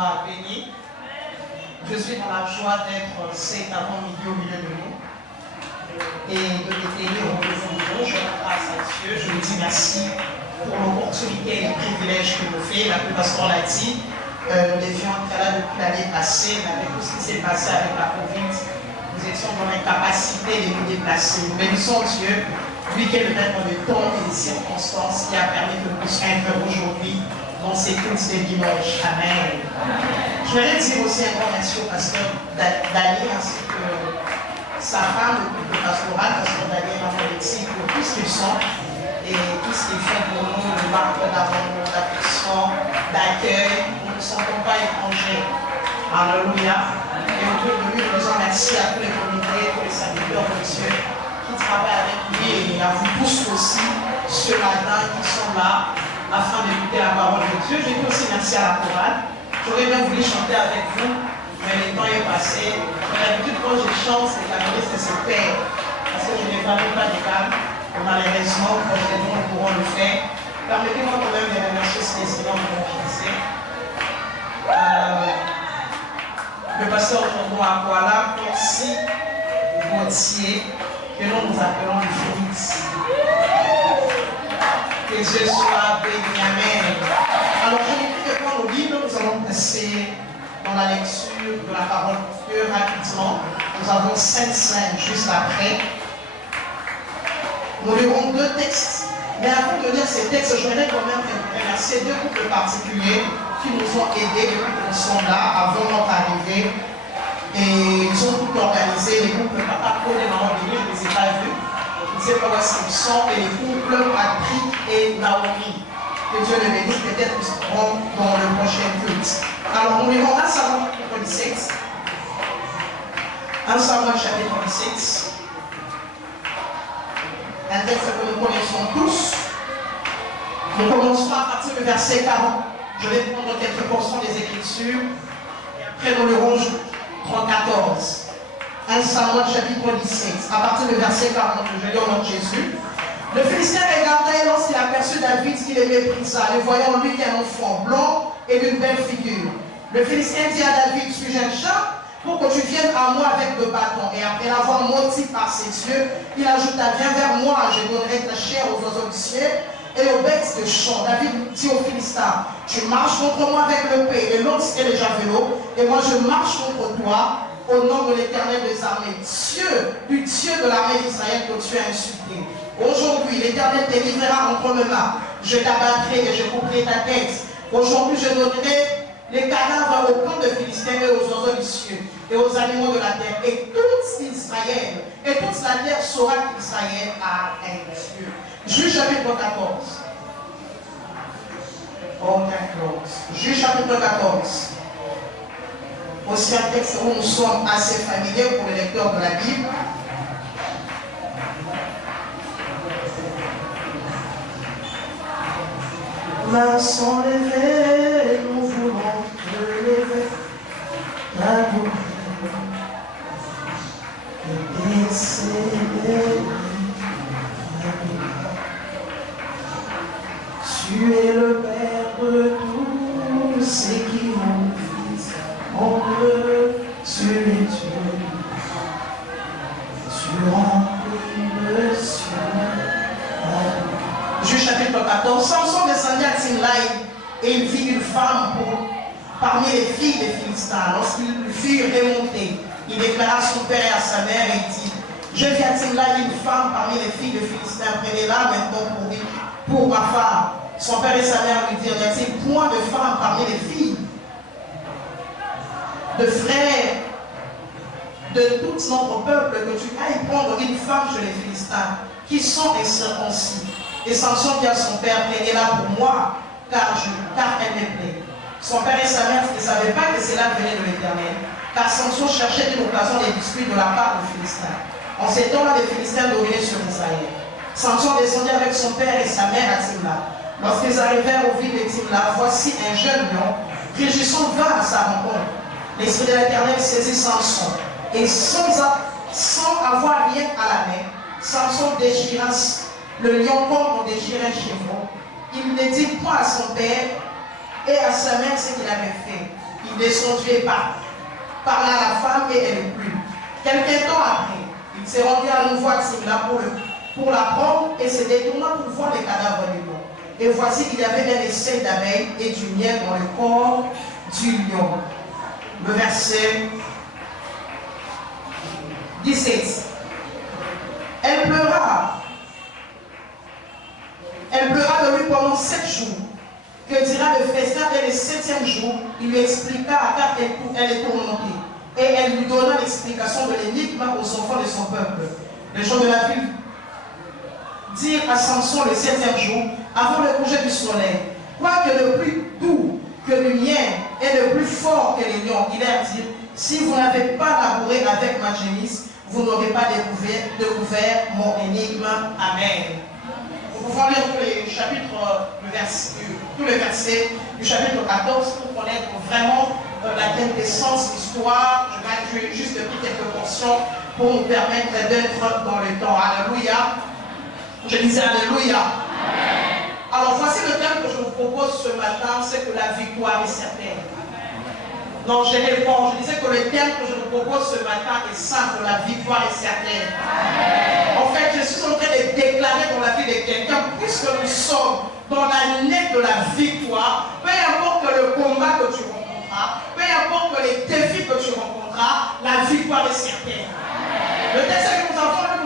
soit béni. Je suis dans la joie d'être cet avant-midi au milieu de nous et de t'aider au devant de nous. Je rends grâce à Dieu. Je lui dis merci pour l'opportunité et le privilège qu'il me fait. La pasteur l'a dit, nous devions être là depuis l'année passée, mais avec tout ce qui s'est passé avec la Covid, nous étions dans l'incapacité de nous déplacer. Nous bénissons Dieu, lui qui est le maître des temps et des circonstances, qui a permis que nous puissions être aujourd'hui dans ces cultes des dimanches. Amen. Je voudrais dire aussi un grand merci au pasteur Daniel ainsi que sa femme, le couple pastoral, pasteur Daniel et maman Alexis, pour tout ce qu'ils sont et tout ce qu'ils font pour nous, le marque d'amour, d'affection, d'accueil. Nous ne sentons pas étrangers. Alléluia. Et autour de lui, nous disons merci à tous les comités, tous les serviteurs de Dieu qui travaillent avec lui et à vous tous aussi ce matin qui sont là afin d'écouter la parole de Dieu. Je dis aussi merci à la chorale. J'aurais bien voulu chanter avec vous, mais le temps est passé. D'habitude, quand je chante, les caméristes se perdent parce que je n'ai vraiment pas de calme. Malheureusement, prochainement, nous pourrons le faire. Permettez-moi quand même de remercier spécialement mon fils. Le pasteur Jean-Don Akwala, Poncy Gauthier, que nous appelons le Félix. Que Dieu soit béni. Amen. Alors, je vous prie de prendre le livre, nous allons passer dans la lecture de la parole de Dieu rapidement. Nous avons 5 scènes juste après. Nous lirons 2 textes. Mais avant de lire ces textes, je voudrais quand même remercier 2 couples particuliers qui nous ont aidés depuis que nous sommes là, avant notre arrivée. Et ils ont tout organisé. Les couples Papa Paul et Maman Béni, je ne les ai pas vus. Je ne sais pas où est-ce qu'ils sont. Et les couples Patrick et Naomi. Que Dieu les bénisse. Peut-être qu'ils seront dans le prochain culte. Alors, nous lirons 1 Samuel chapitre 17. 1 Samuel chapitre 17. Un texte que nous connaissons tous. Nous commencerons à partir du verset 40. Je vais prendre quelques portions des Écritures. Et après, nous lirons 14. 1 Samuel chapitre 17. À partir du verset 40, je lis au nom de Jésus. Le Philistin regardait lorsqu'il aperçut David qu'il le méprisa, le voyant lui qu'un enfant blond et d'une belle figure. Le Philistin dit à David, suis-je un chat pour que tu viennes à moi avec le bâton? Et après l'avoir maudit par ses yeux, il ajouta, viens vers moi, je donnerai ta chair aux oiseaux du ciel et aux bêtes de champ. David dit aux Philistins, tu marches contre moi avec l'épée et l'once et le javelot, et moi je marche contre toi au nom de l'Éternel des armées, du Dieu de l'armée d'Israël que tu as insulté. Aujourd'hui, l'Éternel te livrera entre mes mains. Je t'abattrai et je couperai ta tête. Aujourd'hui, je donnerai les cadavres aux camps de Philistins et aux oiseaux du ciel et aux animaux de la terre. Et toute Israël, et toute la terre saura qu'Israël a un Dieu. Juge chapitre 14. Oh, 14. Juge chapitre 14. Aussi un texte où nous sommes assez familiers pour les lecteurs de la Bible. Mains sont levées, nous voulons te lever, t'adorer, et décéder. Tu es le Père de tous ceux qui ont Fils en eux, tu es Dieu. Tu remplis le ciel. Juge chapitre 14. Samson descendit à Timnaï et il vit une femme parmi les filles des Philistins. Lorsqu'il fut remonté, il déclara à son père et à sa mère et dit, je vis à Timnaï une femme parmi les filles des Philistins, prenez-la maintenant pour ma femme. Son père et sa mère lui dirent, n'y a-t-il point de femme parmi les filles, de frères, de tout notre peuple, que tu ailles prendre une femme chez les Philistins, qui sont incirconcis? Et Samson dit à son père, prenez-la pour moi, car elle me plaît. Son père et sa mère ne savaient pas que cela venait de l'Éternel, car Samson cherchait une occasion des disputes de la part des Philistins. En ces temps-là, les Philistins dominaient sur Israël. Samson descendit avec son père et sa mère à Timna. Lorsqu'ils arrivèrent aux villes de Timna, voici un jeune lion, rugissant vint à sa rencontre. L'Esprit de l'Éternel saisit Samson, et sans avoir rien à la main, Samson déchira le lion comme on déchirait chez vous. Il ne dit point à son père et à sa mère ce qu'il avait fait. Il descendit et parla à la femme et elle le plut. Quelque temps après, il s'est rendu à nouveau à Timna pour la prendre et se détourna pour voir les cadavres du lion. Et voici qu'il y avait un essai d'abeilles et du miel dans le corps du lion. Le verset 17. Elle pleura de lui pendant 7 jours. Que dira le festin? Et le 7e jour, il lui expliqua car elle est tourmentée. Et elle lui donna l'explication de l'énigme aux enfants de son peuple. Les gens de la ville dirent à Samson le 7e jour, avant le coucher du soleil, quoique le plus doux que le mien et le plus fort que les lions, il leur dit, si vous n'avez pas labouré avec ma génisse, vous n'aurez pas découvert mon énigme. Amen. Nous pouvons lire tous les versets du chapitre 14 pour connaître vraiment la quintessence, l'histoire. Je vais juste pris quelques portions pour nous permettre d'être dans le temps. Alléluia. Je disais Alléluia. Amen. Alors voici le thème que je vous propose ce matin, c'est que la victoire est certaine. Non, je réponds. Je disais que le thème que je vous propose ce matin est simple, la victoire est certaine. Amen. En fait, je suis en train de déclarer dans la vie de quelqu'un, puisque nous sommes dans l'année de la victoire, peu importe le combat que tu rencontreras, peu importe les défis que tu rencontreras, la victoire est certaine. Amen. Le texte que nous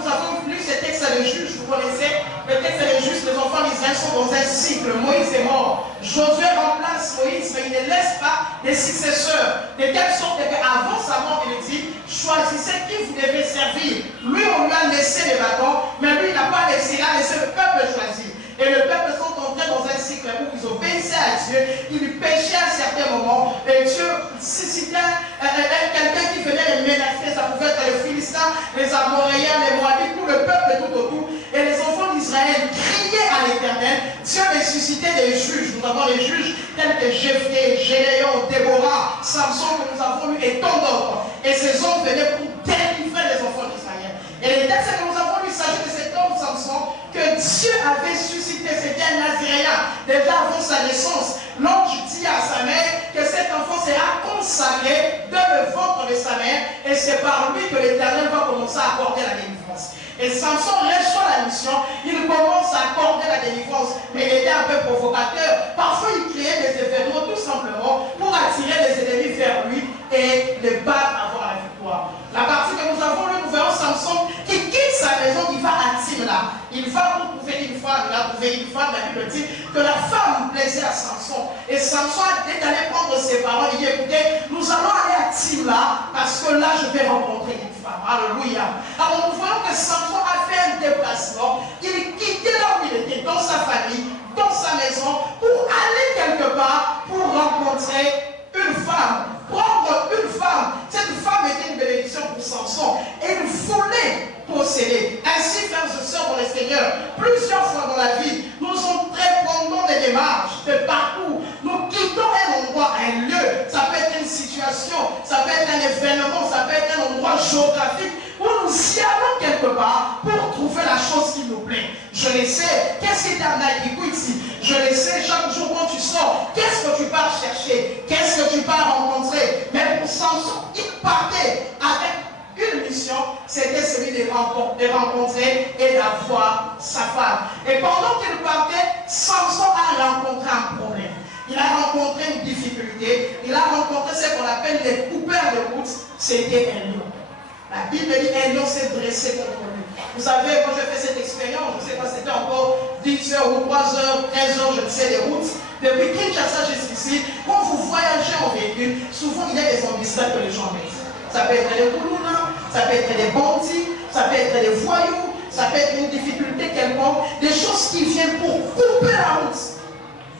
avons lu, c'est le texte des juges, vous connaissez, le texte des juges, les enfants d'Israël sont dans un cycle, Moïse est mort, Josué remplace Moïse, mais il ne laisse pas des successeurs, de telle sorte qu'avant sa mort, il dit, choisissez qui vous devez servir. Lui, on lui a laissé les bâtons, mais lui, il n'a pas laissé, il a laissé le peuple choisir. Et le peuple sont entrés dans un cycle où ils obéissaient à Dieu, ils péchaient à un certain moment, et Dieu suscitait quelqu'un qui venait les menacer, ça pouvait être les Philistins, les Amoréens, les Moabites, tout le peuple tout autour. Et les enfants d'Israël criaient à l'Éternel. Dieu les suscitait des juges. Nous avons des juges tels que Jephthé, Gédéon, Déborah, Samson que nous avons lu et tant d'autres. Et ces hommes venaient pour délivrer les enfants d'Israël. Et les textes que nous avons lu, il s'agit de cet homme Samson que Dieu avait suscité. C'était un Naziréen déjà avant sa naissance. L'ange dit à sa mère que cet enfant sera consacré dans le ventre de sa mère. Et c'est par lui que l'Éternel va commencer à accorder la délivrance. Et Samson reçoit la mission, il commence à accorder la délivrance, mais il était un peu provocateur. Parfois il créait des événements tout simplement pour attirer les ennemis vers lui et les battre à avoir la victoire. La partie que nous avons lu, nous verrons Samson qui quitte sa maison, qui va à Timna. Il va pour trouver une femme, il a trouvé une femme, la Bible dit que la femme plaisait à Samson. Et Samson est allé prendre ses parents, il dit écoutez, nous allons aller à Timna parce que là je vais rencontrer une femme. Alléluia. Alors nous voyons que Samson a fait un déplacement, il quittait là où il était, dans sa famille, dans sa maison, pour aller quelque part, pour rencontrer une femme, prendre une femme. Cette femme était une bénédiction pour Samson. Et il voulait posséder. Ainsi, frères et sœurs dans le Seigneur, plusieurs fois dans la vie, nous entreprenons des démarches, des parcours. Nous quittons un endroit, un lieu. Ça peut être une situation, ça peut être un événement, ça peut être un endroit géographique où nous y allons quelque part pour trouver la chose qui nous plaît. Je le sais, qu'est-ce qui t'a amené ici? Je le sais, chaque jour quand tu sors, qu'est-ce que tu pars chercher? Qu'est-ce que tu pars rencontrer? Mais pour Samson, il partait avec une mission, c'était celui de rencontrer et d'avoir sa femme. Et pendant qu'il partait, Samson a rencontré un problème. Il a rencontré une difficulté, il a rencontré ce qu'on appelle les coupeurs de route, c'était un lion. La Bible dit un lion s'est dressé contre lui. Vous savez, quand j'ai fait cette expérience, je ne sais pas, c'était encore 10 heures ou 3 heures, 13 heures, je ne sais, les routes. Depuis Kinshasa jusqu'ici, quand vous voyagez en véhicule, souvent il y a des embuscades que les gens mettent. Ça peut être des Koulouna, ça peut être des bandits, ça peut être des voyous, ça peut être une difficulté quelconque, des choses qui viennent pour couper la route.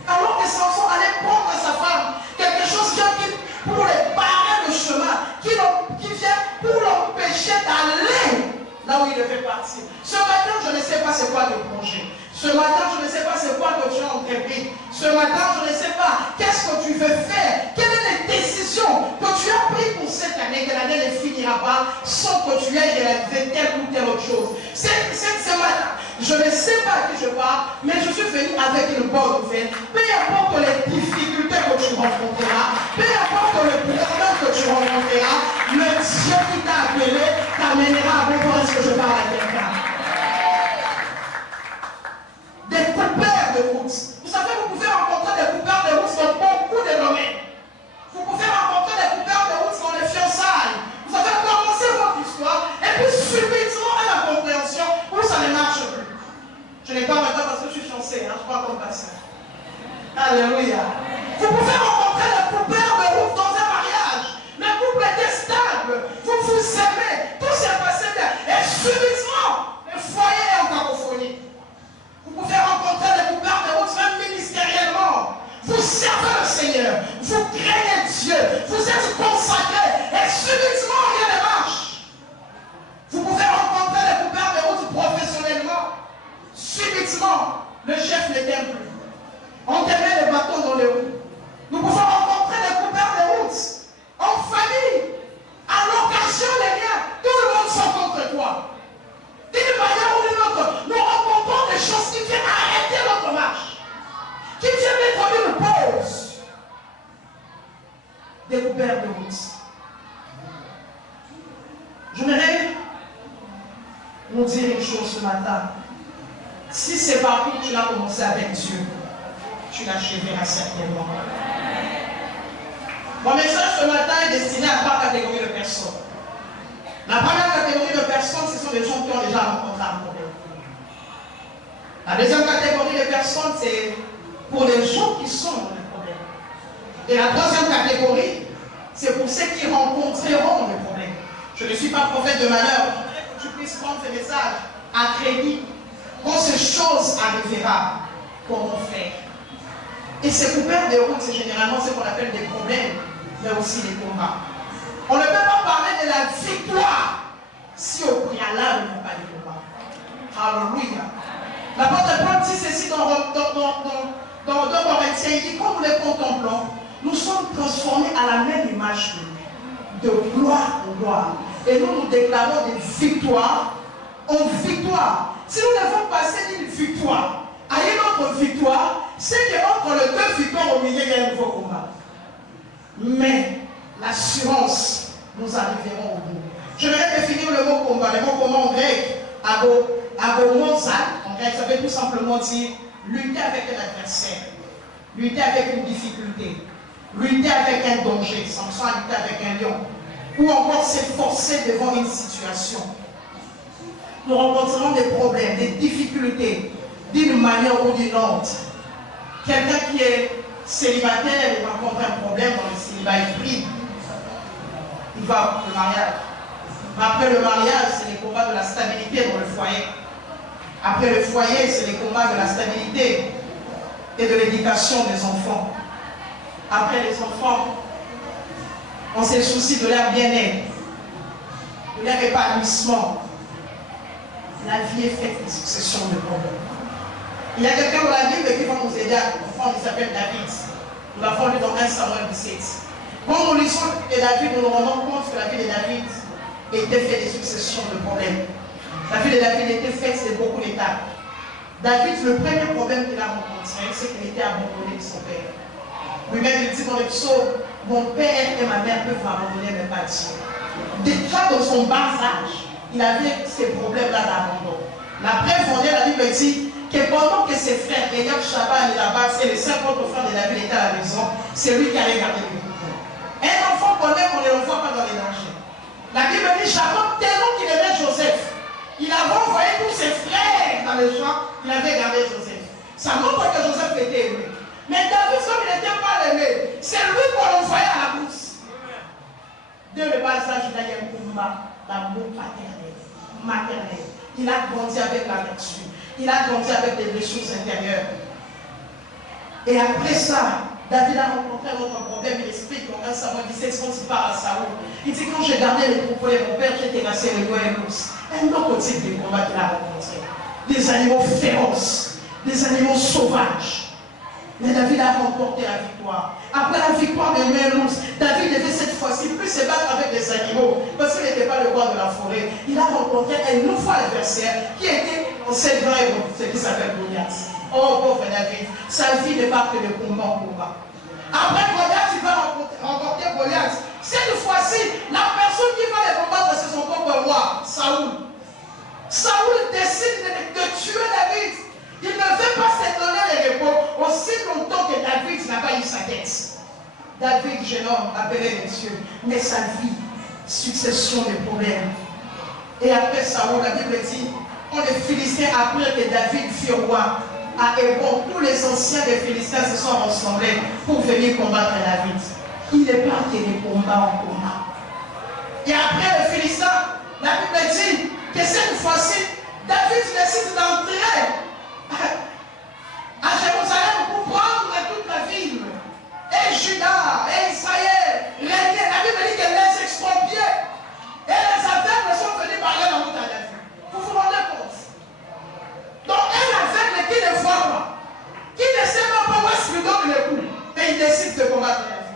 Alors que Samson allait prendre sa femme, quelque chose qui vient pour les barrer le chemin, qui vient pour l'empêcher d'aller là où il devait partir. Ce matin, je ne sais pas c'est quoi le projet. Ce matin, je ne sais pas c'est quoi que tu as entrepris. Ce matin, je ne sais pas qu'est-ce que tu veux faire. Quelles sont les décisions que tu as prises pour cette année, que l'année ne finira pas sans que tu aies réalisé telle ou telle autre chose. Ce matin, Je ne sais pas à qui je parle, mais je suis venu avec une bonne nouvelle. Peu importe les difficultés que tu rencontreras, peu importe le problème que tu rencontreras, le Dieu qui t'a appelé t'amènera à bon port. Est-ce que je parle à quelqu'un? Des coupeurs de route. Vous savez, vous pouvez rencontrer des coupeurs de route dans beaucoup de domaines. Vous pouvez rencontrer des coupeurs de route dans les fiançailles. Vous avez commencé votre histoire et puis subitement à la compréhension où ça ne marche plus. Je n'ai pas maintenant parce que je suis fiancé, hein, je ne suis pas comme pasteur. Alléluia. Vous pouvez rencontrer des coupeurs de route dans un mariage. Le couple était stable. Vous vous aimez. Tout s'est passé bien. Et subitement, le foyer est en cacophonie. Vous pouvez rencontrer des coupeurs de route même ministériellement. Vous servez le Seigneur, vous craignez Dieu, vous êtes consacrés et subitement rien ne marche. Vous pouvez rencontrer les coupeurs de route professionnellement. Subitement, le chef ne t'aime plus. On te met les bâtons dans les roues. Nous pouvons rencontrer les coupeurs de route en famille, à l'occasion des liens. Tout le monde sont contre toi. D'une manière ou d'une autre, nous rencontrons des choses qui viennent arrêter notre marche. Qui vient mettre une pause. Des coupeurs de route. J'aimerais nous dire une chose ce matin. Si c'est par où tu as commencé avec Dieu, tu l'achèveras certainement. Mon message ce matin est destiné à 3 catégories de personnes. La première catégorie de personnes, ce sont des gens qui ont déjà rencontré un problème. La deuxième catégorie de personnes, c'est pour les gens qui sont dans les problèmes. Et la troisième catégorie, c'est pour ceux qui rencontreront les problèmes. Je ne suis pas prophète de malheur. Je voudrais que tu puisses prendre ce message à crédit. Quand ces choses arriveront, comment faire? Et ces coupeurs de route, c'est généralement ce qu'on appelle des problèmes, mais aussi des combats. On ne peut pas parler de la victoire si au préalable, il n'y a pas de combat. Alléluia. L'apôtre Paul dit ceci dans 2 Corinthiens, il dit, comme nous les contemplons, nous sommes transformés à la même image de lui, de gloire en gloire. Et nous nous déclarons des victoires en victoire. Si nous devons passer d'une victoire à une autre victoire, c'est qu'entre les deux victoires au milieu, il y a un nouveau combat. Mais l'assurance, nous arriverons au bout. Je vais définir le mot combat. Le mot combat en grec, agomozal, en grec, ça veut tout simplement dire lutter avec un adversaire, lutter avec une difficulté, lutter avec un danger. Samson a lutté avec un lion. Ou encore s'efforcer devant une situation. Nous rencontrerons des problèmes, des difficultés, d'une manière ou d'une autre. Quelqu'un qui est célibataire, il rencontre un problème dans le célibat, il prie. Il va au mariage. Après le mariage, c'est les combats de la stabilité dans le foyer. Après le foyer, c'est les combats de la stabilité et de l'éducation des enfants. Après les enfants, on se soucie de leur bien-être, de leur épanouissement. La vie est faite de succession de problèmes. Il y a quelqu'un dans la Bible qui va nous aider à comprendre, il s'appelle David. Nous l'avons lu dans 1 Samuel 17. Quand nous lisons la vie de David, nous nous rendons compte que la vie de David était faite de succession de problèmes. La vie de David était faite de beaucoup d'étapes. David, le premier problème qu'il a rencontré, c'est qu'il était abandonné de son père. Lui-même, il dit dans le psaume, mon père et ma mère peuvent m'abandonner, mais pas Dieu. Déjà dans son bas âge, il avait ces problèmes-là d'abandon. La preuve en est, la Bible dit que pendant que ses frères, Eliab, Shaban et Labas et les 50 autres frères de David étaient à la maison, c'est lui qui allait garder les troupeaux. Un enfant qu'on aime, on ne l'envoie pas dans les dangers. La Bible dit, Jacob, tellement qu'il aimait Joseph, il avait envoyé tous ses frères dans les champs, il avait gardé Joseph. Ça montre que Joseph était aimé. Mais David, comme il n'était pas aimé, c'est lui qu'on envoyait à la bourse. Dès le bas âge, il a eu un combat d'amour maternel. Il a grandi avec la vertu. Il a grandi avec des blessures intérieures. Et après ça, David a rencontré un autre problème. Il explique dans 1 Samuel 17 quand il parle à Saoul. Il dit, quand j'ai gardé les troupeaux de mon père, j'ai terrassé les lions et l'ours. Un autre type de combat qu'il a rencontré. Des animaux féroces, des animaux sauvages. Mais David a remporté la victoire. Après la victoire des l'ours, David devait cette fois-ci plus se battre avec des animaux, parce qu'il n'était pas le roi de la forêt. Il a rencontré un nouveau adversaire qui était On sait vraiment ce qui s'appelle Goliath. Oh, pauvre David, sa vie n'est pas que de combat en combat. Après Goliath, il va remporter Goliath. Cette fois-ci, la personne qui va les combattre, c'est son propre roi, Saoul. Saoul décide de tuer David. Il ne veut pas se donner le repos aussi longtemps que David n'a pas eu sa tête. David, jeune homme, appelé les cieux, mais sa vie, succession de problèmes. Et après Saoul, la Bible dit, quand les Philistins apprirent que David fut roi, à Hébron, tous les anciens des Philistins se sont rassemblés pour venir combattre David. Il est parti de combat en combat. Et après le Philistin, la Bible dit que cette fois-ci, David décide d'entrer à Jérusalem pour prendre toute la ville. Et Juda, et Israël, régner. La Bible dit qu'elle les expropriait. Et les aveugles sont venus parler la route à David. Vous vous rendez compte? Donc un aveugle qui ne voit pas, qui ne sait pas où est-ce qu'il donne le coup, mais il décide de combattre David.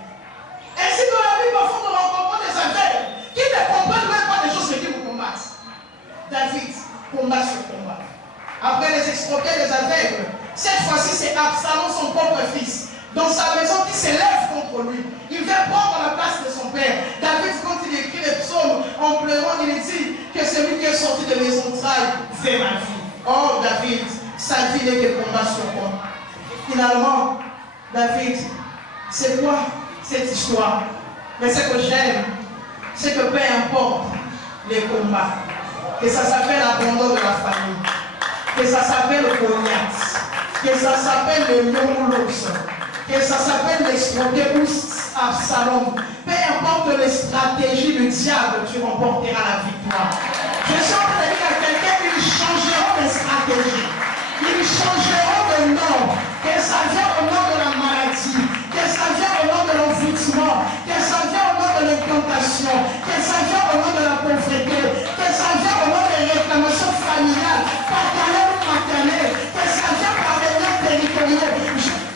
Ainsi dans la Bible, parfois nous rencontrons des aveugles qui ne comprennent même pas des choses qui vous combattent. David combat sur combat. Après les expropriés des aveugles, cette fois-ci c'est Absalom, son propre fils, dans sa maison qui s'élève contre lui. Il veut prendre la place de son père. David, quand il écrit les psaumes en pleurant, il dit que celui qui est sorti de mes entrailles fait ma vie. Oh David, sa vie n'est que combat sur combat. Finalement, David, c'est quoi cette histoire? Mais ce que j'aime, c'est que peu importe les combats, que ça s'appelle l'abandon de la famille, que ça s'appelle Goliath, que ça s'appelle le lion ou l'ours, que ça s'appelle l'escroquet ou Absalom, peu importe les stratégies du diable, tu remporteras la victoire. Je suis en train de dire à quelqu'un qu'ils changeront les stratégies, ils changeront de nom, que ça vient au nom de la maladie, que ça vient au nom de l'envoûtement, que ça vient au nom de l'incantation, que ça vient au nom de la pauvreté, que ça vient au nom des réclamations familiales, paternelles ou maternelles, que ça vient par des liens territoriaux. Je dis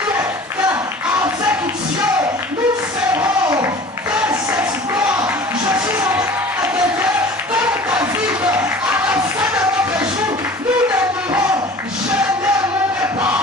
avec Dieu, nous ferons des exploits. Je suis en train de dire, comme David, à la fin de notre jour, nous ne mourrons, je ne mourrai pas.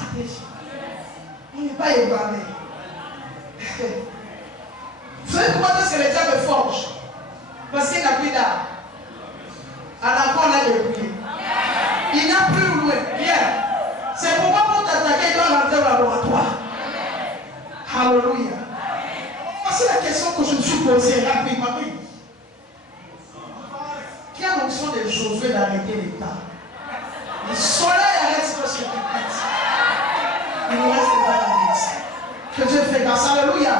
stratégie. On n'est pas ébranlé. Vous savez pourquoi est-ce que le diable forge? Parce qu'il n'a plus d'armes. Alors on a débrouillé. Il n'a plus loin. Bien. C'est pourquoi pour t'attaquer, il doit rentrer au laboratoire. Alléluia. Voici la question que je me suis posée rapidement. Qui a l'onction de Josué d'arrêter l'État? Le soleil arrête ce que c'est fait. Il ne reste pas la vie. Que Dieu fait grâce. Alléluia.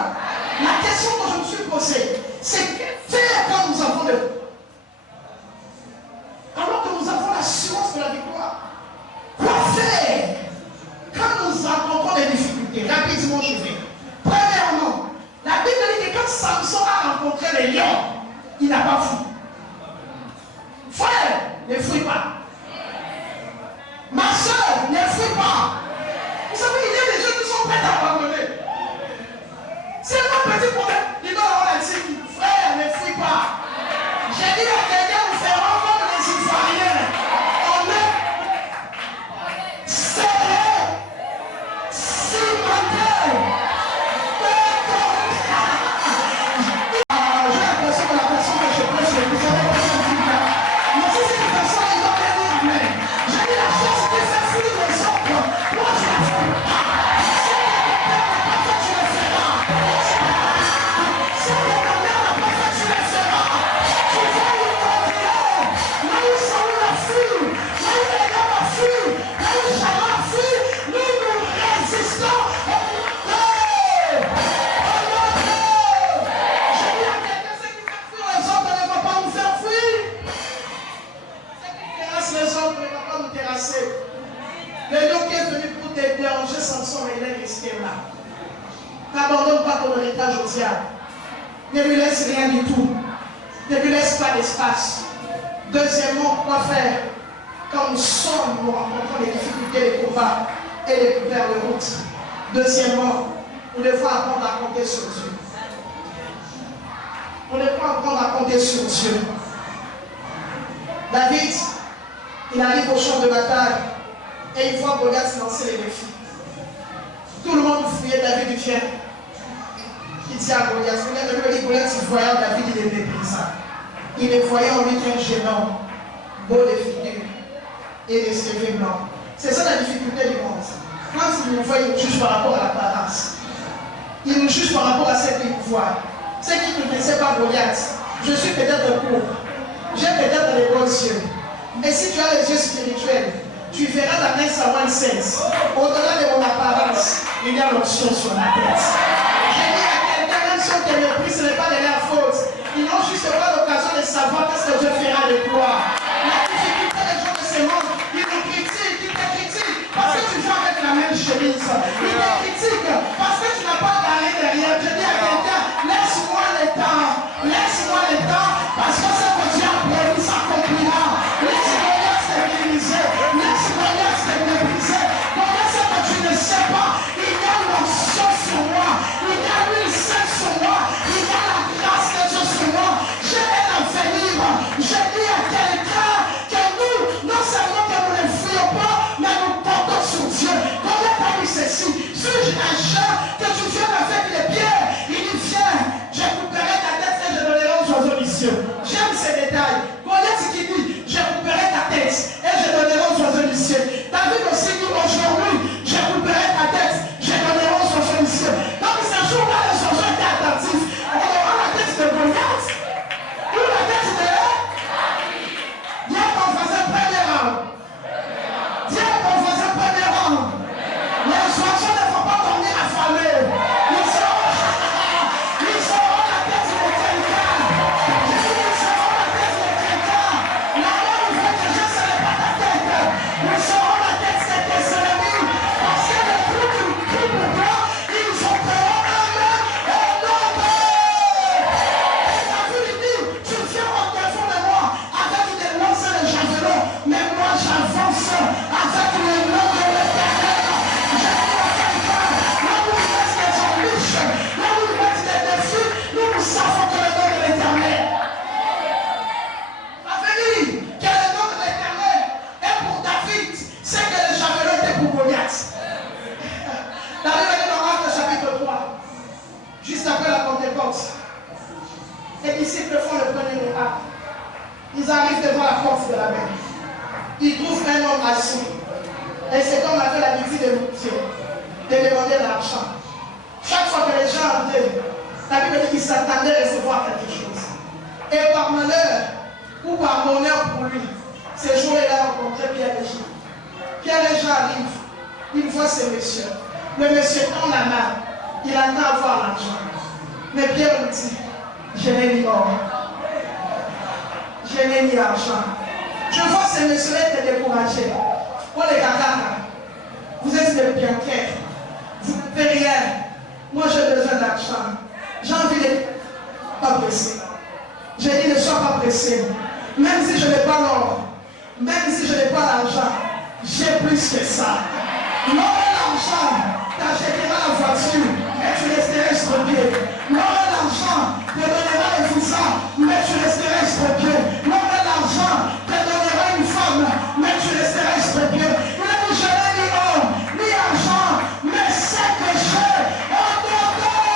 La question que je me suis posée, c'est que faire quand nous avons le. Alors que nous avons l'assurance de la victoire. Quoi faire quand nous rencontrons des difficultés? Rapidement, je vais. Premièrement, la Bible dit que quand Samson a rencontré les lions, il n'a pas fui. Frère, ne fuis pas. Ma soeur, ne fuis pas. Vous savez, il y a des gens qui sont prêts à abandonner. C'est un petit problème. Il doit avoir la cible. Frère, ne fuis pas. J'ai dit à quelqu'un, nous ferons comme les Ivoiriens. On est serré, cimenté. J'ai l'impression que la personne que je prêche, vous savez pas ce que je. Mais si c'est une personne, il doit bien dire amen. J'ai dit la chose qui fait fuir les autres. Moi, je ne fais pas. Si tu le feras. Si ta mère n'a pas fait, tu le feras. Tu vas nous conduire. Là où Saül a fui, là où Eliab a fui, là où Shama a fui, nous nous résistons. J'ai dit à quelqu'un, ce qui fait fuir les autres ne va pas nous faire fuir. Ce qui terrasse les autres ne va pas nous terrasser. Le lion qui est venu pour te déranger, Samson, il est resté là. N'abandonne pas ton héritage au diable. Ne lui laisse rien du tout. Ne lui laisse pas d'espace. Deuxièmement, quoi faire quand nous sommes, nous rencontrons les difficultés, les combats et les vers de route. Deuxièmement, nous devons apprendre à compter sur Dieu. Nous devons apprendre à compter sur Dieu. David, il arrive au champ de bataille et il voit Goliath se lancer les défis. Tout le monde fouillait, David vient. Il dit à Goliath, Goliath, il voyait David, il est méprisant. Il le voyait en lui qu'un géant, beau de figure et de cheveux blancs. C'est ça la difficulté du monde. Quand il nous voit, il nous juge par rapport à l'apparence. Il nous juge par rapport à ce qu'il voit. Ce qui ne connaissait pas Goliath, je suis peut-être court. J'ai peut-être les beaux yeux. Mais si tu as les yeux spirituels, tu verras dans 1 Samuel 16. Au-delà de mon apparence, il y a l'onction sur la tête. J'ai dit à quelqu'un, même si on te méprise, ce n'est pas de leur faute. Ils n'ont juste pas l'occasion de savoir qu'est-ce que Dieu fera de toi. La difficulté des gens de ce monde, ils nous critiquent, ils te critiquent parce que tu viens avec la même chemise. Ils te critiquent parce que tu n'as pas garé derrière. Je dis à quelqu'un, laisse-moi le temps. Laisse-moi le temps parce que ce que Dieu a prévu s'accomplira. Laisse-moi te briser. Laisse-moi te mépriser. Comment ce que tu ne sais pas, il y a l'onction sur moi. Il y a l'huile sainte sur moi. Il y a la grâce de Dieu sur moi. J'ai un avenir. Je dis à quelqu'un que nous, non seulement que nous ne fuyons pas, mais nous portons sur Dieu. Comment t'as dit ceci? Suis-je un de demander l'argent. Chaque fois que les gens entraient, la Bible dit qu'ils s'attendaient à recevoir quelque chose. Et par malheur ou par bonheur pour lui, ce jour-là, il a rencontré Pierre et Jean. Pierre et Jean arrivent, il voit ce monsieur. Le monsieur tend la main, il attend avoir l'argent. Mais Pierre lui dit, je n'ai ni or, je n'ai ni argent. Je vois ce monsieur être découragé. Oh les gars, vous êtes des banquiers, vous ne faites rien. Moi j'ai besoin d'argent. J'ai envie de pas presser. J'ai dit ne sois pas pressé. Même si je n'ai pas l'or, même si je n'ai pas l'argent, j'ai plus que ça. L'or et l'argent t'achètera la voiture, mais tu resteras estropié. L'or et l'argent te donnera un cousin, mais tu resteras estropié. L'or et l'argent te donnera une femme, mais tu resteras estropié. Il a dit, je n'ai ni or, ni argent, mais c'est que j'ai en ton cœur.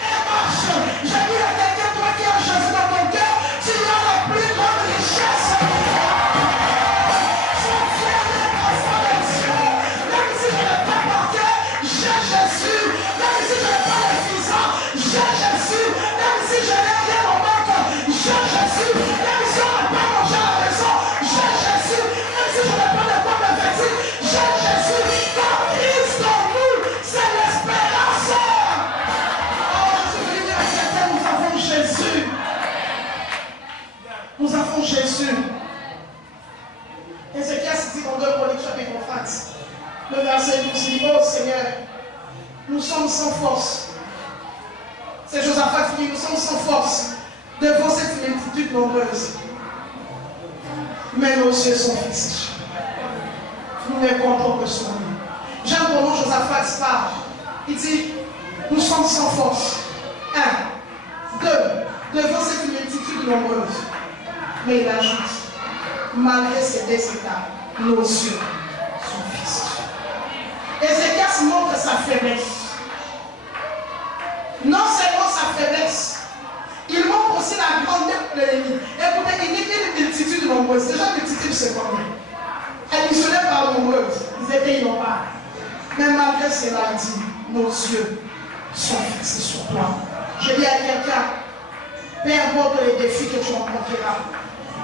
Et marche. J'ai dit à quelqu'un, toi qui as Jésus dans ton cœur, tu as la plus grande richesse. Nous avons Jésus. Ézéchias dit dans 2 Chroniques chapitre 20, le verset 12 dit, oh Seigneur, nous sommes sans force. C'est Josaphat qui dit, nous sommes sans force devant cette multitude nombreuse. Mais nos yeux sont fixés. Nous ne comptons que sur lui. J'aime comment Josaphat parle. Il dit, nous sommes sans force. 1. 2. Devant cette multitude nombreuse. Mais il ajoute, malgré ces deux états, nos yeux sont fixés. Ézéchias montre sa faiblesse. Non seulement sa faiblesse, il montre aussi la grandeur de l'ennemi. Écoutez, il dit une multitude nombreuse. Déjà, une multitude, c'est combien? Elle ne serait pas nombreuse. Ils étaient innombrables. Mais malgré cela, il dit, nos yeux sont fixés sur toi. Je dis à quelqu'un, peu importe les défis que tu rencontreras,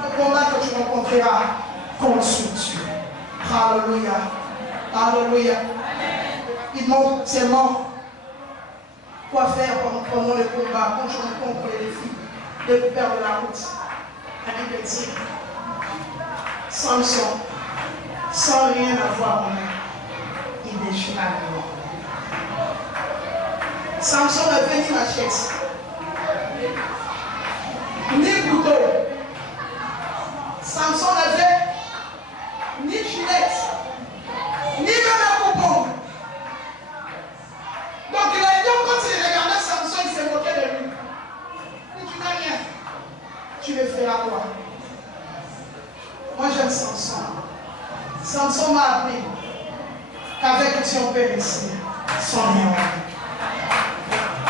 le combat que tu rencontreras, compte sur Dieu. Alléluia. Alléluia. Il montre seulement quoi faire pendant le combat, quand je rencontre les défis, les coupeurs de la route. La Bible dit, Samson, sans rien avoir en main, il déchira la mort. Samson n'avait ni machette, ni couteau. Samson n'avait ni gilette, ni même un coupon. Donc il a dit, quand il regardait Samson, il s'est moqué de lui. Il dit, tu n'as rien. Tu le feras quoi? Moi j'aime Samson. Samson m'a appris qu'avec Dieu on peut réussir sans rien.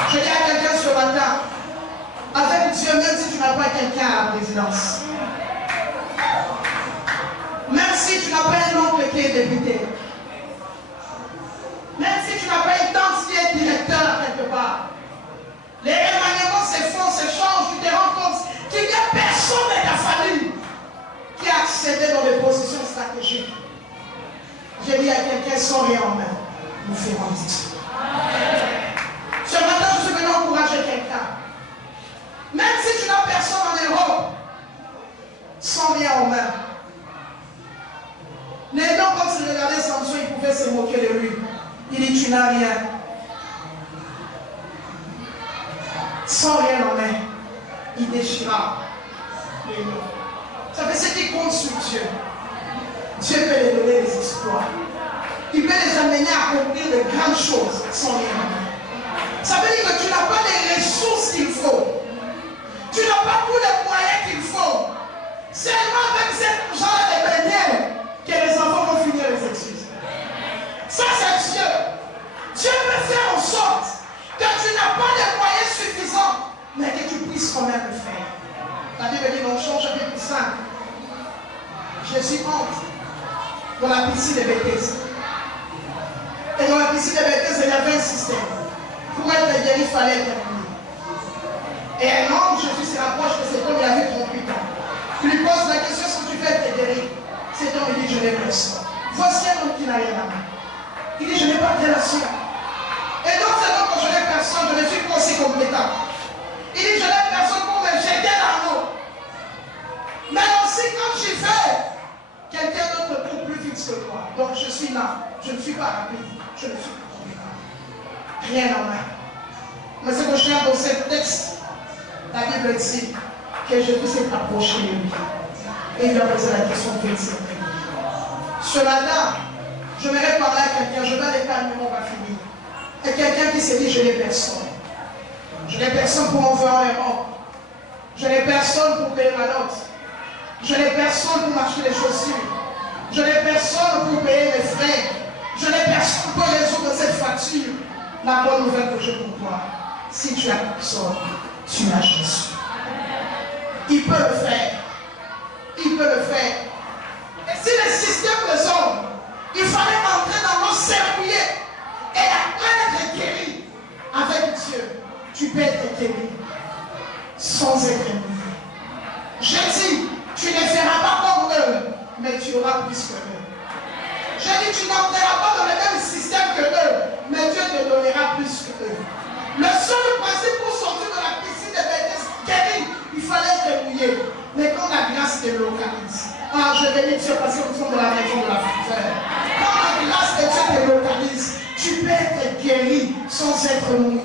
Je dis à quelqu'un ce matin, avec Dieu, même si tu n'as pas quelqu'un à la présidence, même si tu n'as pas un oncle qui est député, même si tu n'as pas une tante qui est directeur quelque part, les émanements se font, se changent, tu te rends compte qu'il n'y a personne de ta famille qui a accédé dans des positions stratégiques. J'ai dit à quelqu'un, sans rien en main, nous ferons Dieu. Ce matin, je suis venu encourager quelqu'un. Même si tu n'as personne en Europe, sans rien en main. Les gens, quand ils regardaient Samson, ils pouvaient se moquer de lui. Il dit, tu n'as rien. Sans rien en main, il déchira les noms. Ça fait ce qui compte sur Dieu. Dieu peut les donner des espoirs. Il peut les amener à accomplir de grandes choses sans rien en main. Ça veut dire que tu n'as pas les ressources qu'il faut. Tu n'as pas tous les moyens qu'il faut. Seulement avec cet genre de bénéfice que les enfants vont finir les études. Ça c'est Dieu. Dieu peut faire en sorte que tu n'as pas les moyens suffisants, mais que tu puisses quand même le faire. La Bible dit dans Jean chapitre 5, Jésus entre dans la piscine de Bethesda. dans la piscine de Bethesda, il y avait un système. Pour être guéri, il fallait être guéri. Et un homme, Jésus se rapproche de cet homme, il avait 38 ans. Tu lui poses la question, est-ce que tu veux être guéri? Cet homme, il dit, je n'ai personne. Voici un homme qui n'a rien à main. Il dit, je n'ai pas de relation. Et donc, cet homme, quand je n'ai personne, je ne suis pas aussi compétent. Il dit, je n'ai personne pour me jeter dans l'eau. Mais aussi, quand j'y vais, quelqu'un d'autre court plus vite que moi. Donc, je suis là. Je ne suis pas rapide. Je ne suis pas compétent. Rien en main. Mais ce que je tiens dans ce texte, la Bible dit que Jésus s'est approché de lui. Et il lui a posé la question de 27. Ce matin, je vais parler à quelqu'un, je vais aller calmement, on va finir. Et quelqu'un qui s'est dit, je n'ai personne. Je n'ai personne pour m'envoyer en Europe. Je n'ai personne pour payer ma note. Je n'ai personne pour m'acheter des chaussures. Je n'ai personne pour payer mes frais. Je n'ai personne pour résoudre cette facture. La bonne nouvelle que j'ai pour toi, si tu as personne, tu as Jésus. Il peut le faire. Il peut le faire. Et si le système des hommes, il fallait entrer dans nos serruriers et après être guéri avec Dieu, tu peux être guéri sans être guéri. J'ai dit, tu ne feras pas comme eux, mais tu auras plus que eux. J'ai dit, tu n'entreras pas dans le même système que eux, mais Dieu te donnera plus que eux. Le seul principe pour sortir de la piscine de Bethesda guéri, il fallait être mouillé. Mais quand la grâce te localise, je vais dire Dieu parce que nous sommes dans la maison de la frère. Quand la grâce de Dieu te localise, tu peux être guéri sans être mouillé.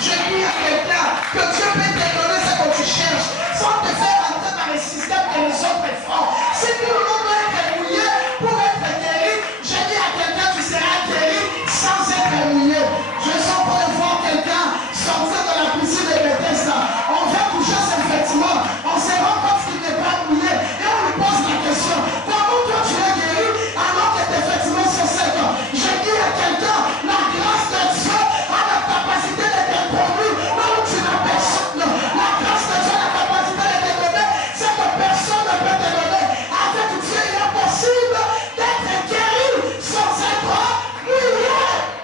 Je dis à quelqu'un que Dieu peut te donner ce que tu cherches sans te faire entrer dans les systèmes que les autres font. Si tout le monde doit être mouillé pour être guéri, je dis à quelqu'un tu seras guéri sans être mouillé. Je sens pas de voir quelqu'un sortir de la piscine de Bethesda. On vient toucher ses vêtements, on se rend compte qu'il n'est pas mouillé et on lui pose la question, comment toi tu es guéri alors que tes vêtements sont secs? Je dis à quelqu'un, la grâce de Dieu a la capacité de te conduire là où tu n'as personne. La grâce de Dieu a la capacité de te donner ce que personne ne peut te donner. Avec Dieu, il est possible d'être guéri sans être mouillé.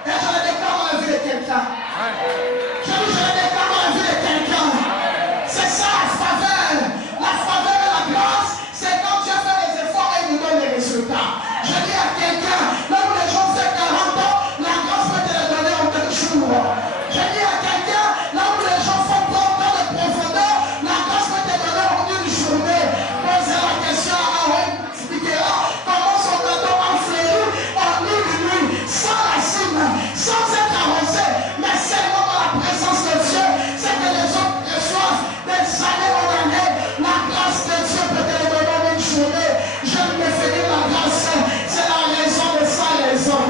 Et je le déclare dans la vie de quelqu'un. Je le déclare dans la vie de quelqu'un. C'est ça la faveur. La faveur et la grâce, c'est quand Dieu fait les efforts et nous donne les résultats. Je dis à quelqu'un, là où les gens font 40 ans, la grâce peut te le donner en 2 jours. Je dis à quelqu'un, là où les gens font 30 ans de profondeur, la grâce peut te donner en 1 journée. Posez la question à Aaron, expliquera comment son bateau a fleuri en 1 nuit, sans la cime, sans être arrosé, mais seulement dans la présence de Dieu. C'est que les autres reçoivent des années en années. La grâce de Dieu peut te le donner en 1 journée. Je me fais dire la grâce, c'est la raison de sa raison.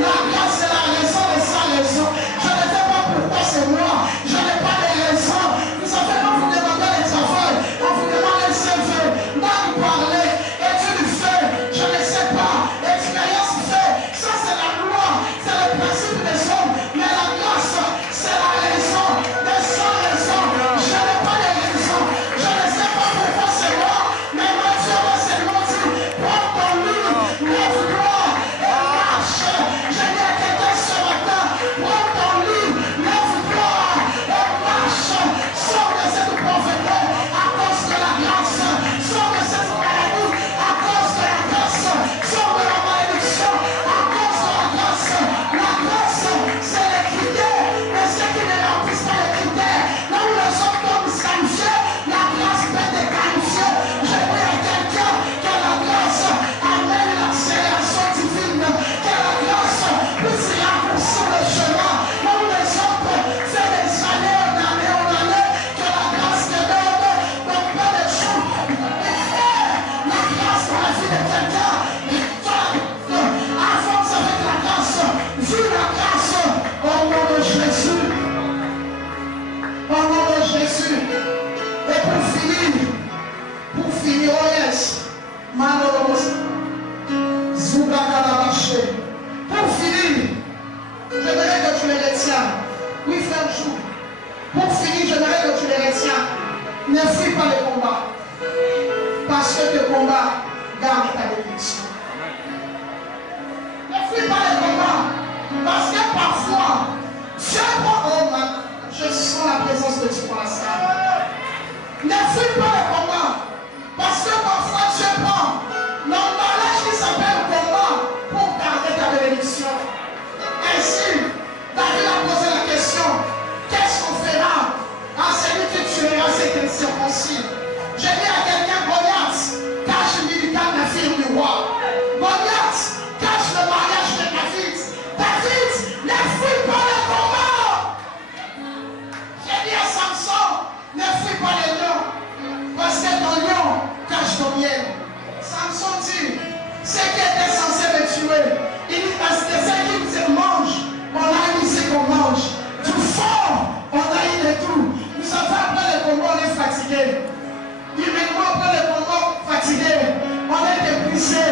La grâce, c'est la raison de sa raison. Je ne sais pas pourquoi c'est moi. Je n'ai pas de raison. Vous savez, quand vous demandez les travail, quand vous demandez le CV, là vous parlez, études fait, je ne sais pas, expérience fait. Ça c'est la loi, c'est le principe des hommes. Mais la grâce, c'est la raison de sa raison. Je n'ai pas de raison. Je ne sais pas pourquoi c'est moi. Mais moi, Dieu va seulement dire, prends ton lit, lève-toi et marche. Je dis à quelqu'un ce matin, prends ton lit, lève-toi et marche. Sors de cette pauvreté à cause de la grâce. Sors de cette maladie à cause de la grâce. Sors de la malédiction à cause de la grâce. La grâce, c'est les critères. Mais ceux qui ne remplissent pas les critères, là où les hommes tombent qualifiés, la grâce peut te qualifier. Je dis à quelqu'un que la grâce amène l'accélération divine. Que la grâce puisse raccourcir le chemin. Là où les hommes font des années en année, que la grâce te donne. Donc pas de choses. La grâce dans la vie de quelqu'un. Avance avec la grâce. Vis la grâce. Au nom de Jésus. Au nom de Jésus. Et pour finir, oh yes, Manos, Zoubakalabaché. Pour finir, j'aimerais que tu les retiens. Oui, frère Chou. Pour finir, j'aimerais que tu les retiens. Ne fuis pas le combat. Parce que le combat garde ta bénédiction. Ne fuis pas le combat. Parce que parfois, Dieu prend, oh man, je sens la présence de Dieu pour la salle. Ne fuis pas le combat. Parce que parfois Dieu prend l'emballage qui s'appelle combat pour garder ta bénédiction. Ainsi, David a posé la question, qu'est-ce qu'on fera à celui qui tuera cet incirconcis? J'ai dit à quelqu'un, Goliath, cache l'unical de la fille du roi. Goliath, cache le mariage de David. David, ne fuis pas le combat. J'ai dit à Samson, ne fuis pas les lions. Parce que ton lion cache ton miel. Samson dit, ce qui était censé me tuer, il dit, parce que ce qui me mange, on a eu ce qu'on mange. Du fort, on a eu de tout. Nous savons après le combat, on est fatigué. Humainement, après le combat, fatigué. On est épuisé.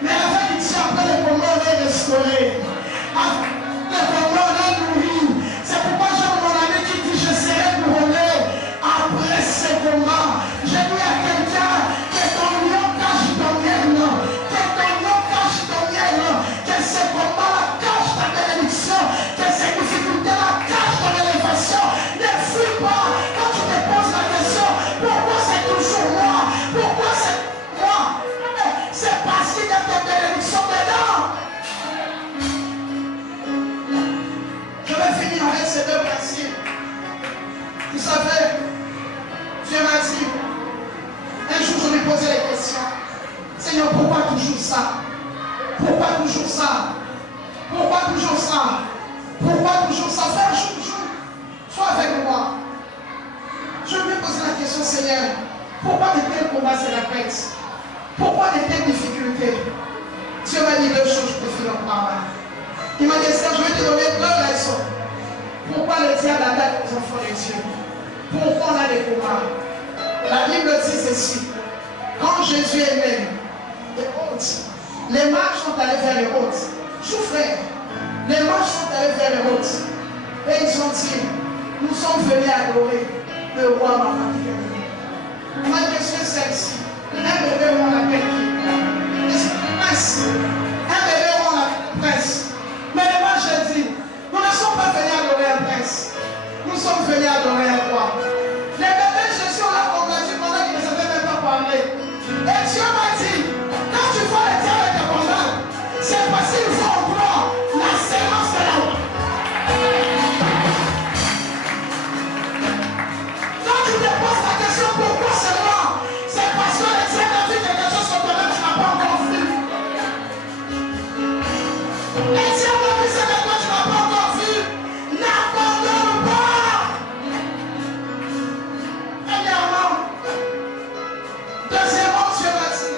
Mais avec Dieu, après le combat, on est restauré. Après le combat, on est nourri. C'est pourquoi j'ai mon ami qui dit, je serai couronné après ce combat. Je dis à quelqu'un que ton lion cache ton miel, que ton lion cache ton miel, que ce combat-là cache ta bénédiction, que ces difficultés-là cachent ton élévation. Ne fuis pas quand tu te poses la question, pourquoi c'est toujours moi? Pourquoi c'est moi? C'est parce qu'il y a tes bénédictions dedans. Je vais finir avec ces deux principes. Vous savez, Dieu m'a dit, un jour je lui posais la question, Seigneur, pourquoi toujours ça? Pourquoi toujours ça? Pourquoi toujours ça? Pourquoi toujours ça? Frère, sois avec moi. Je lui ai posé la question, Seigneur, pourquoi de tels combats c'est la fête? Pourquoi de telles difficultés? Dieu m'a dit deux choses, je peux finir par là. Il m'a dit, Seigneur, je vais te donner deux raisons. Pourquoi le diable attaque les enfants de Dieu? Pourquoi on a des combats? La Bible dit ceci. Quand Jésus est né, les mages sont allés vers les hôtes. Souffrez. Les mages sont allés vers les hôtes. Et ils ont dit, nous sommes venus adorer le roi Maman. Ma question est celle-ci. Un bébé, on l'appelle qui? Prince. Un bébé, on l'appelle prince. Mais les mages disent, nous ne sommes pas venus adorer un prince. Nous sommes venus adorer un roi. Les bébés Jésus ont la combattu pendant qu'ils ne savaient même pas parler. Et Dieu m'a dit, quand tu vois le diable te combattre, c'est parce qu'il faut encore la sémence de la loi. Quand tu te poses la question pourquoi c'est moi, c'est parce que le diable a vu quelque chose que toi-même tu n'as pas encore vu. Le diable a vu ce que toi tu n'as pas encore vu. N'abandonne pas. Premièrement, deuxièmement, Dieu m'a dit,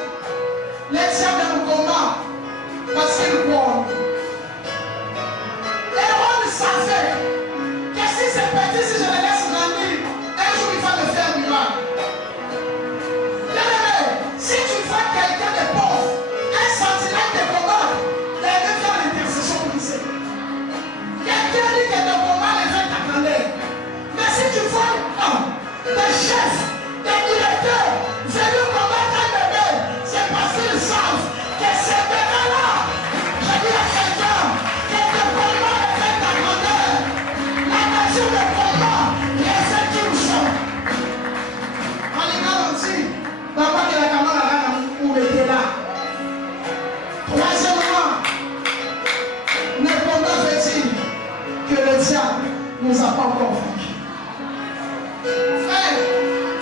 les diables nous combattent parce qu'ils croient. Hérode savait que si c'est petit, si je le laisse grandir, un jour il va me faire du mal. Bien-aimé, si tu vois quelqu'un de pauvre, un sentiment de combat, il veut faire l'intercession pour lui. Quelqu'un dit que ton combat les fait t'attendre. Mais si tu vois des chefs, des directeurs venus combattre un bébé, c'est parce qu'ils savent que ces bébés-là, je dis à quelqu'un, que le combat les fait t'attendre. La nature de combat, les fait qu'ils sont. En Liban, on dit, papa de la caméra, où était là. Troisièmement, le combat veut dire que le diable ne nous a pas encore vaincus. Frère,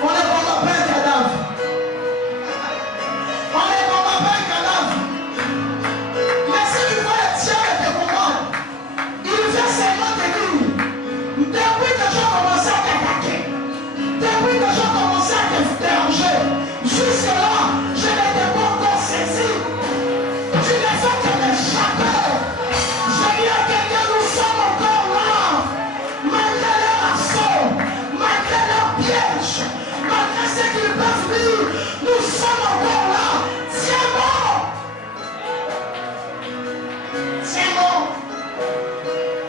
on ne combat pas un cadavre. On ne combat pas un cadavre. Mais si tu vois le diable te combattre, il vient seulement te dire, depuis que j'ai commencé à t'attaquer, depuis que j'ai commencé à te déranger, jusque-là, je n'étais pas encore saisi. Tu ne fais que m'échapper. Je dis à quelqu'un, nous sommes encore là. Malgré leur assaut, malgré leur piège, malgré ce qu'ils peuvent vivre, nous sommes encore là. Tiens bon. Tiens bon.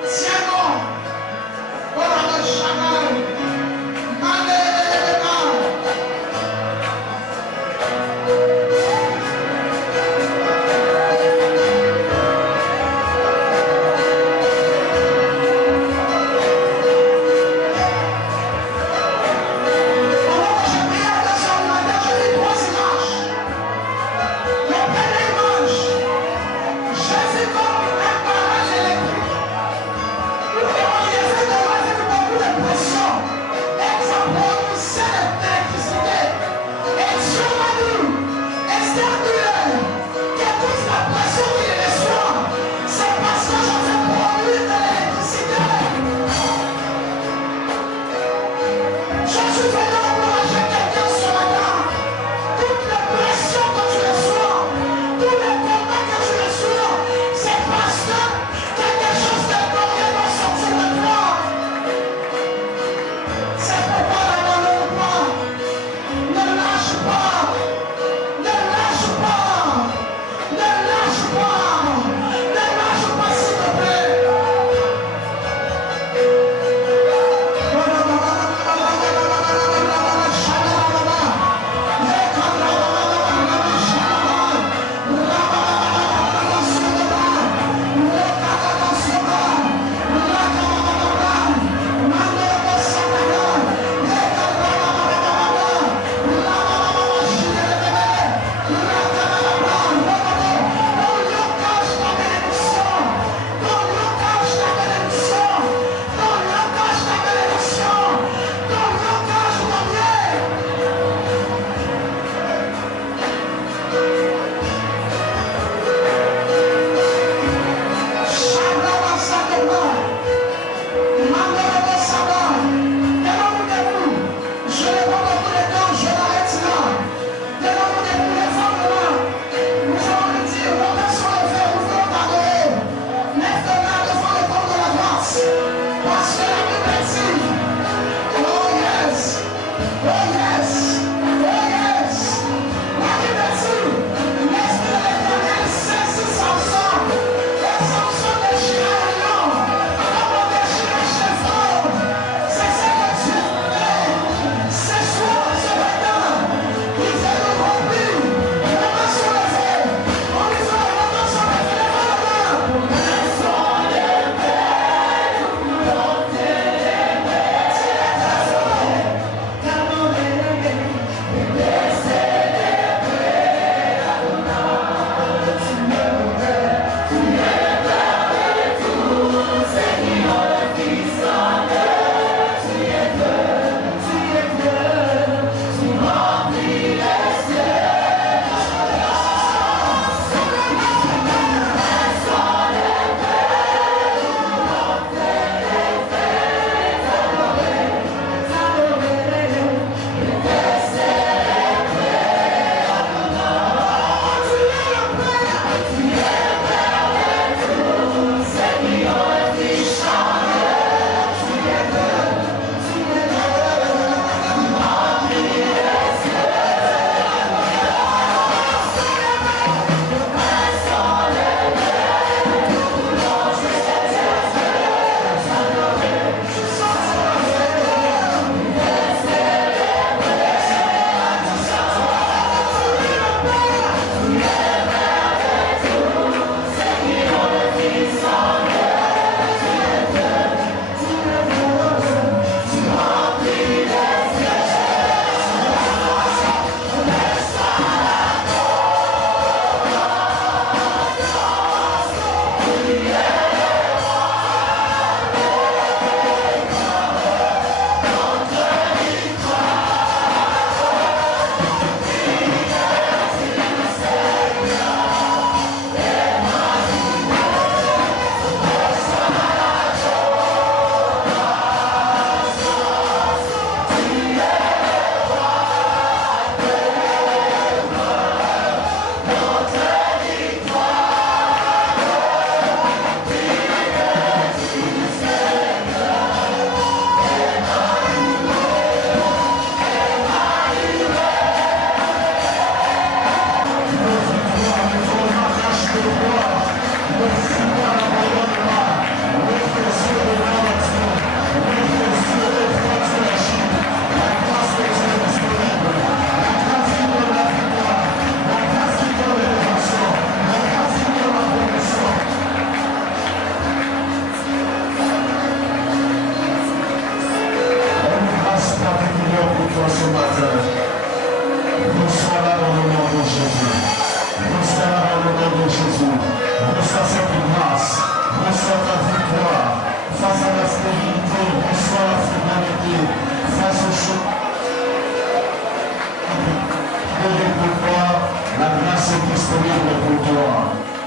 Tiens bon. Oh la vache, chaman.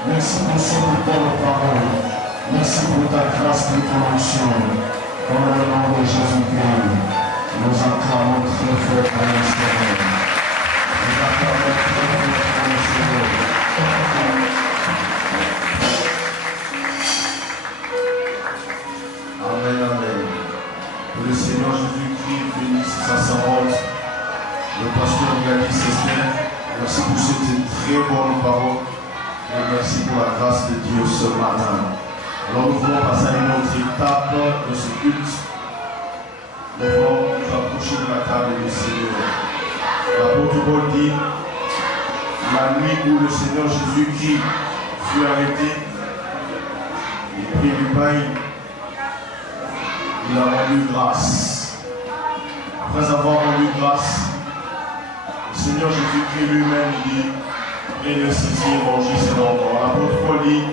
Merci pour ce que tu nos paroles. Merci pour ta grâce et ton onction. Dans le nom de Jésus-Christ, nous acclamons très fort à notre Seigneur. Nous acclamons très fort à notre Seigneur. Amen, amen. Que le Seigneur Jésus-Christ bénisse sa servante, le pasteur Yannick Sester. Merci pour cette très bonne parole. Et merci pour la grâce de Dieu ce matin. Alors nous voulons passer à une autre étape de ce culte. Nous voulons nous approcher de la table du Seigneur. L'apôtre Paul dit, la nuit où le Seigneur Jésus-Christ fut arrêté, il prit du pain, il a rendu grâce. Après avoir rendu grâce, le Seigneur Jésus-Christ lui-même dit, prenez ceci et mangez c'est encore. L'apôtre Paul dit,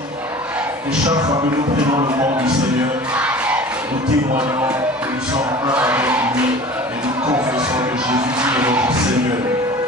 et chaque fois que nous prenons le nom du Seigneur, nous témoignons